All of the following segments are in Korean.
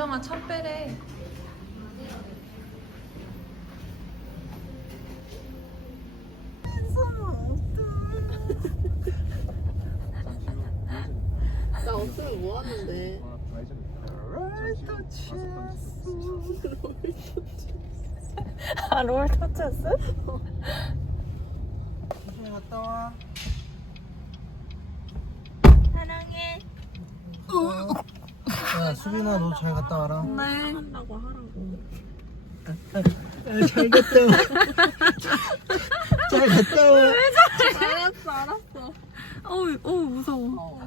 민정아 천 빼래. 나 없으면 뭐 하는데? 아, 롤 터쳤어? 조심히 갔다 와. 사랑해. 야, 수빈아, 너 잘 갔다 와라. 네. 한다고 하라고. 잘 갔다 와. 잘 갔다 와. 알았어, 알았어. 어우, 어우, 무서워.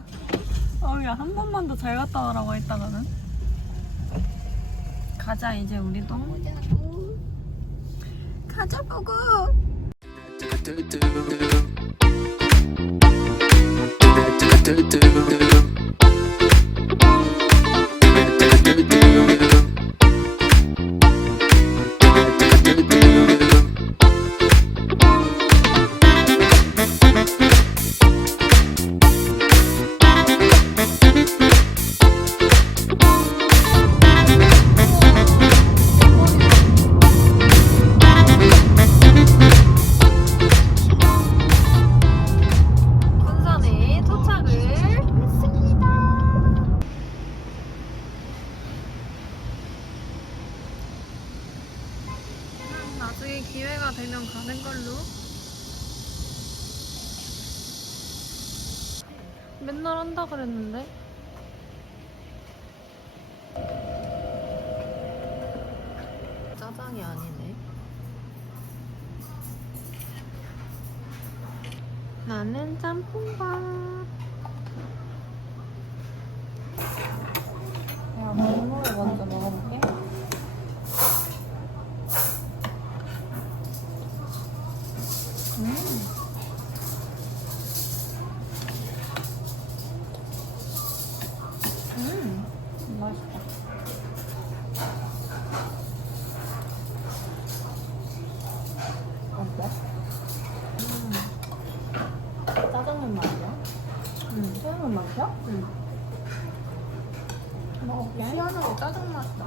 어우, 야, 한 번만 더 잘 갔다 와라고 했다가는. 가자, 이제 우리도. 가자, 보고. 군 산에 나는 짬뽕밥. 야, 국물을 먼저 먹어볼게. 음. 음, 맛있다. 어때? 짜장면 맛이야? 응. 짜장면 맛이야? 응. 먹어볼게. 희한하게 짜장 맛이다.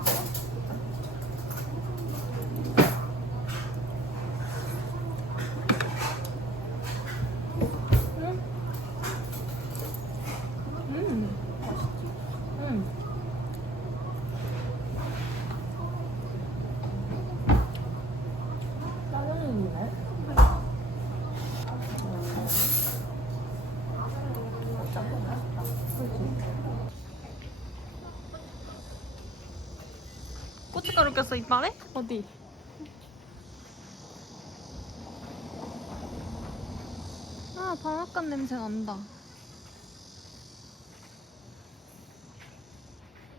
음. 맛있지? 응. 짜장면이네? 짬뽕 맛있다. 그치? 꼈어 이빨에? 어디? 아 방앗간 냄새 난다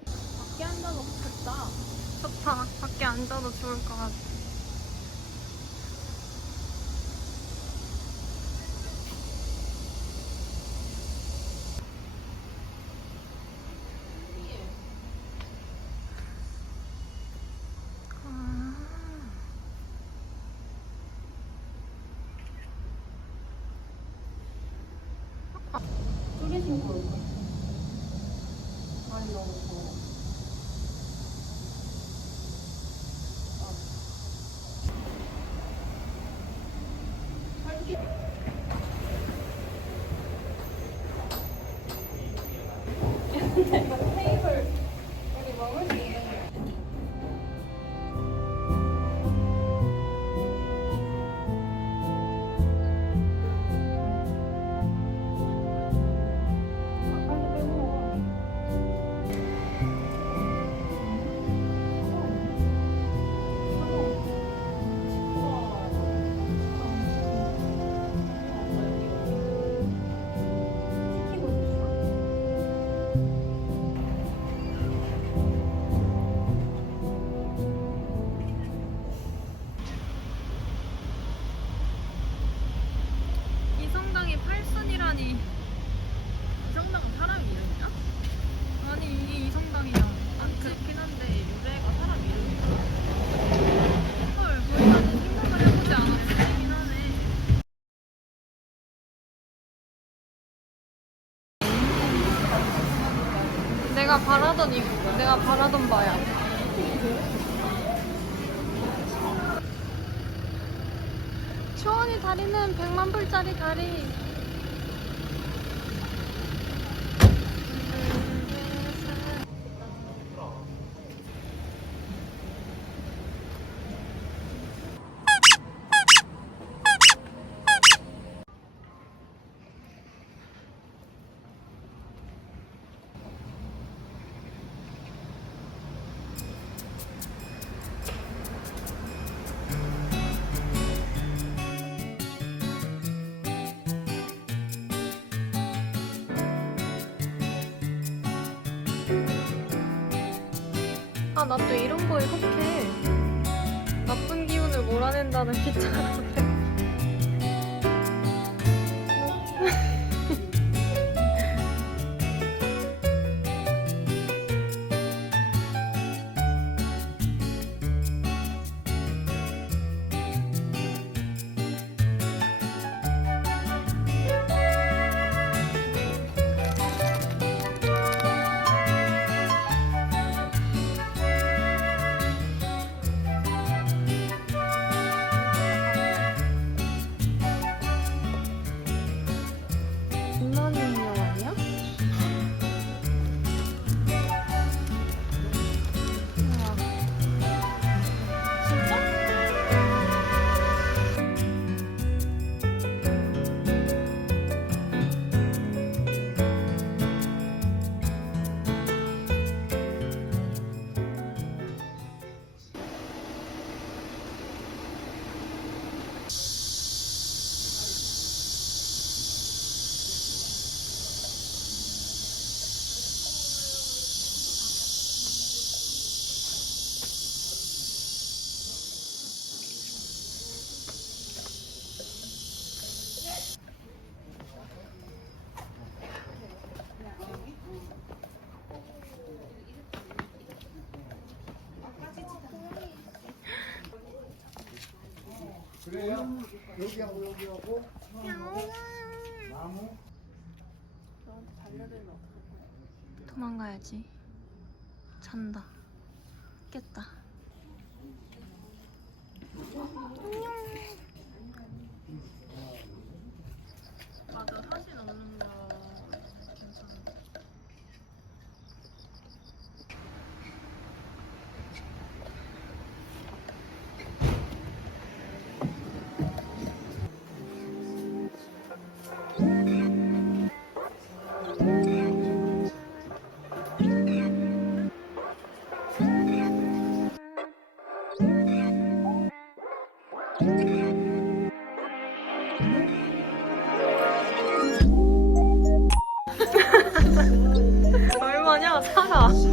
밖에 앉아서 좋겠다. 좋다 밖에 앉아도 좋을 것 같아 아. 안 그렇긴 한데 유래가 사람 이름이야? 헐 나는 생각을 해보지 않았긴 하네 내가 바라던 이 내가 바라던 바야. 초원이 다리는 100만 불짜리 다리. 나 또 이런 거에 속해. 나쁜 기운을 몰아낸다는 피자 그래요? 여기하고 여기하고 나무 도망가야지. 잔다. 깼다. 맞아 얼마냐? 사라.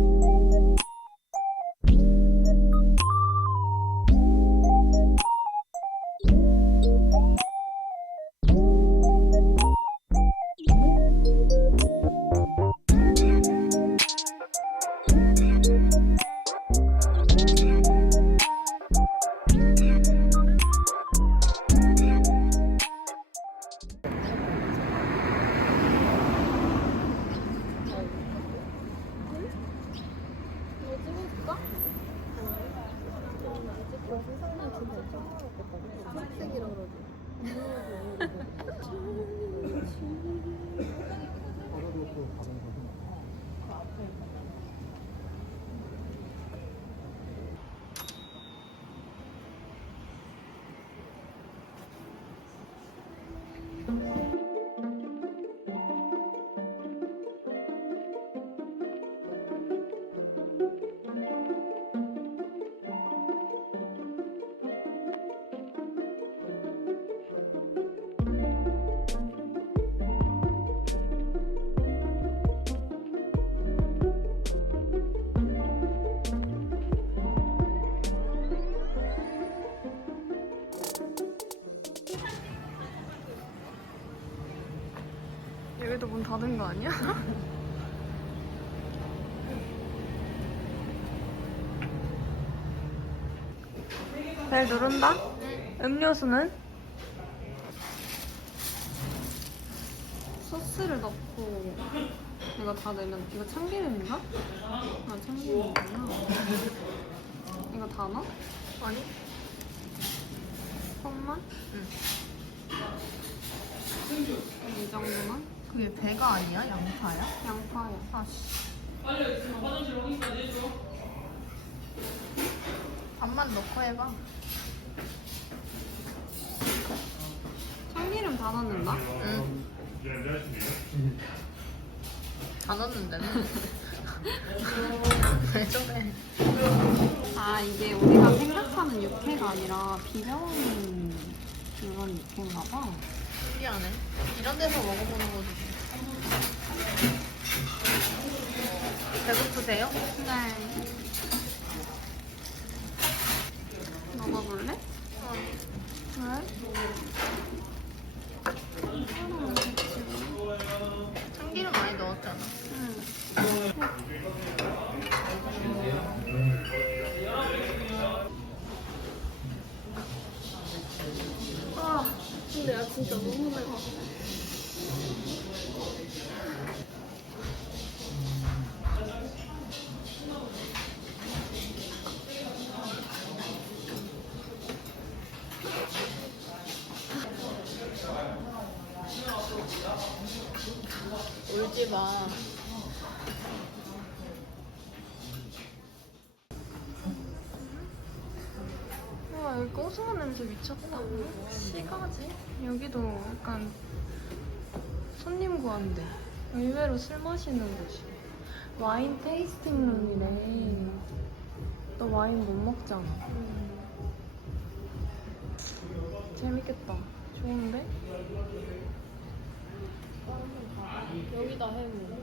여기도 문 닫은 거 아니야? 벨 누른다? 음료수는? 소스를 넣고 이거 다 넣으면 이거 참기름인가? 아 참기름이구나. 이거 다 넣어? 아니? 손만? 응. 이 정도만? 그게 배가 아니야? 양파야? 양파야. 아씨. 밥만 넣고 해봐. 참기름 다 넣는다? 응. 다 넣었는데. 왜 저래? 아 이게 우리가 생각하는 육회가 아니라 비벼먹는 그런 육회인가 봐. 신기하네. 이런 데서 먹어보는 거지. 배고프세요? 네. 먹어볼래? 왜? 참기름 많이 넣었잖아. 응. 아, 근데 야 진짜 너무. 울 냄새 미쳤다. 시가지? 여기도 약간 손님 구한대. 의외로 술 마시는 곳이. 와인 테이스팅 룸이래. 너 와인 못 먹잖아. 재밌겠다. 좋은데? 여기다 해보.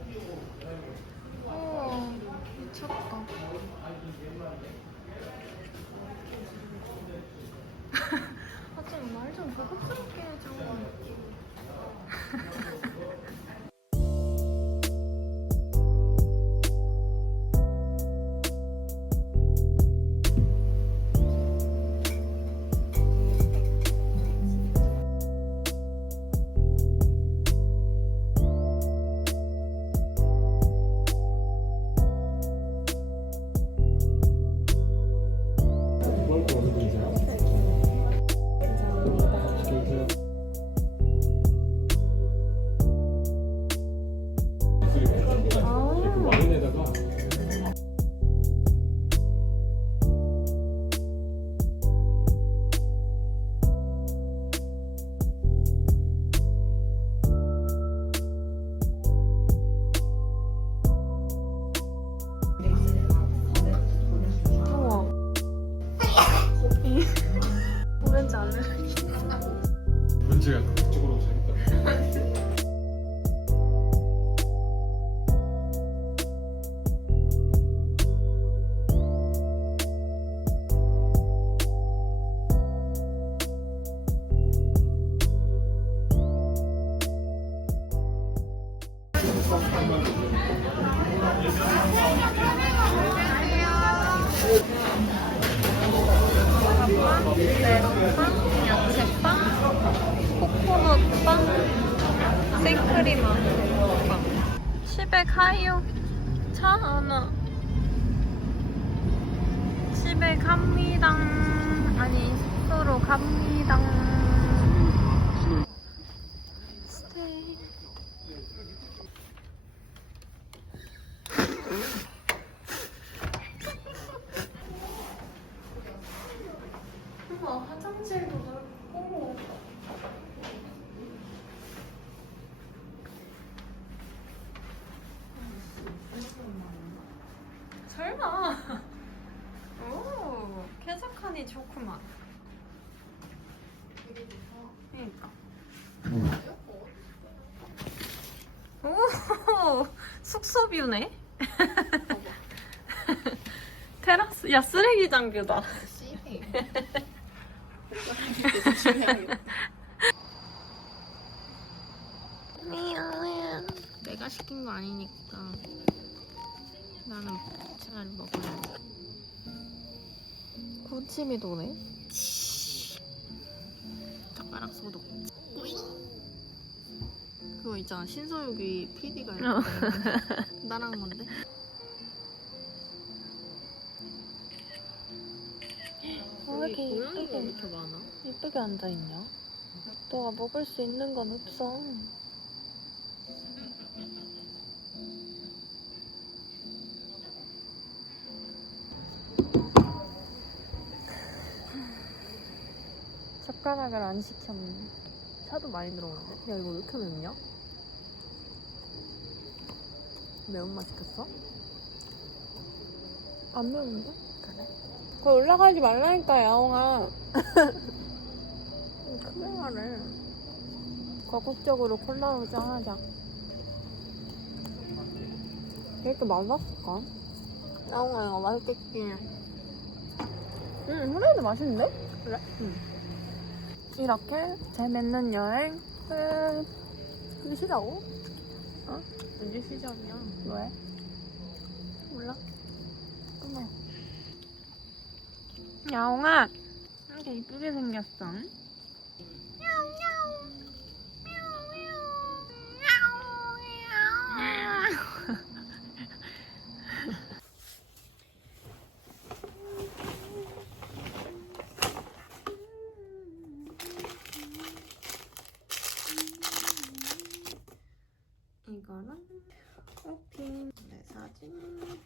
우와 미쳤다. 아좀 말좀 고급스럽게 해줘. 오렌지 알레르기. 문제가 그쪽으로 재밌다. 집에 갑니다. 아니, 숙소로 갑니다. 스테이. 우와, 화장실도 넓고. 설마. 오, 쾌적하니 좋구만. 그니까. 오, 숙소 뷰네. 테라스, 야 쓰레기장 뷰다. 씨. 미안해. 내가 시킨 거 아니니까 나는 차라리 먹어야지. 구침이 도네. 젓가락 소독. 그거 있잖아 신서유기 PD가 이렇게 따라한 건데 왜 이렇게 고양이가 이쁘게, 왜 이렇게 많아? 이쁘게 앉아 있냐? 너가 먹을 수 있는 건 없어. 젓가락을 안 시켰네. 차도 많이 들어오는데? 야 이거 왜 이렇게 맵냐? 매운맛 시켰어? 안 매운데? 그래. 거 올라가지 말라니까, 야옹아. 크게 말해 적극적으로 콜라로 짠하자. 왜 이렇게 맛없을까? 야옹아 이거 맛있겠지 응, 후라이드 맛있는데? 그래? 응. 이렇게 재밌는 여행 끝. 끝이라고? 언제 시작이야? 왜? 몰라. 끊어. 야옹아, 이렇게 이쁘게 생겼어. 이거랑 커피 내 사진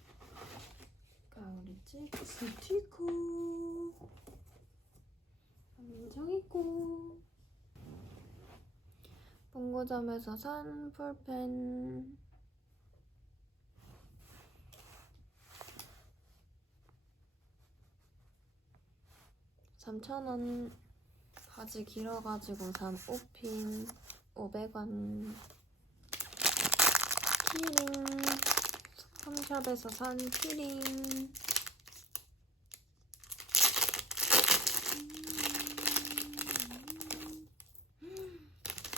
가을이 찍 스티커 한정 있고. 본고점에서 산 볼펜. (3,000원) 바지 길어가지고 산 옷핀 (500원) 키링. 홈샵에서 산 키링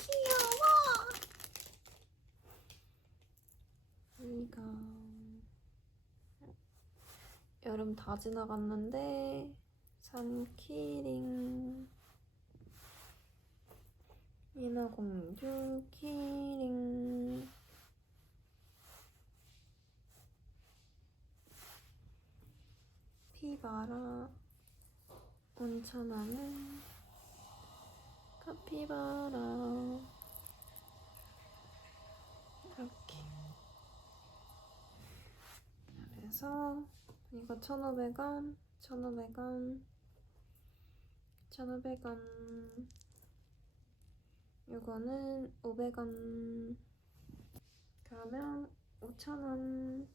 귀여워 이거 여름 다 지나갔는데 산 키링 인어공주 키링. 피바라 온천하는 카피바라. 이렇게. 그래서 이거 1,500원 1,500원 1,500원 이거는 500원 그러면 5,000원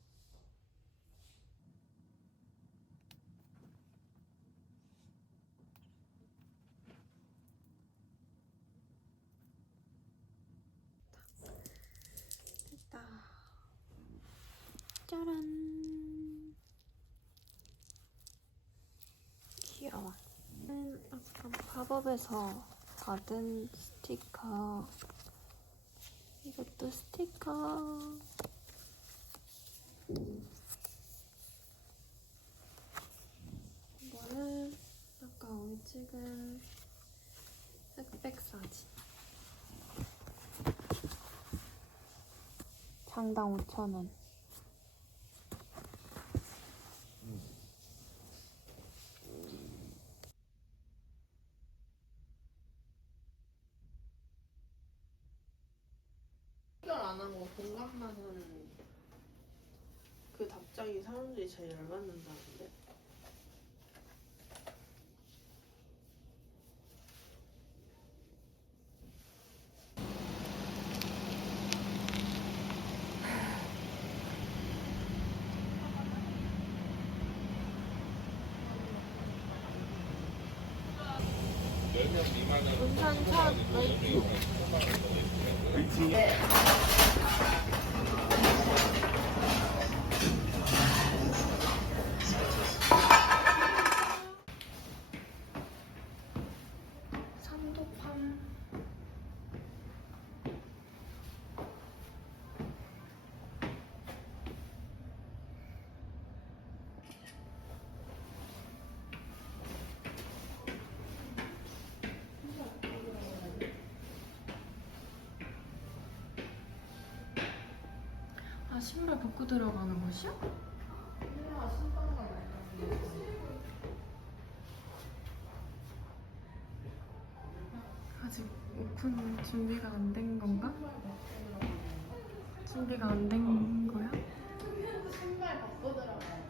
됐다. 짜란. 귀여워. 음, 아까 밥업에서 받은 스티커. 이것도 스티커. 이거는 아까 우리 찍은 흑백 사진. 장당 5,000원. 해결 안 하고 공감만 하는 그 답장이 사람들이 제일 열받는다는데 군산 첫 웨이팅. 삼도팜 신발 벗고 들어가는 곳이야? 아직 오픈 준비가 안 된 건가? 준비가 안 된 거야? 신발 들어가요.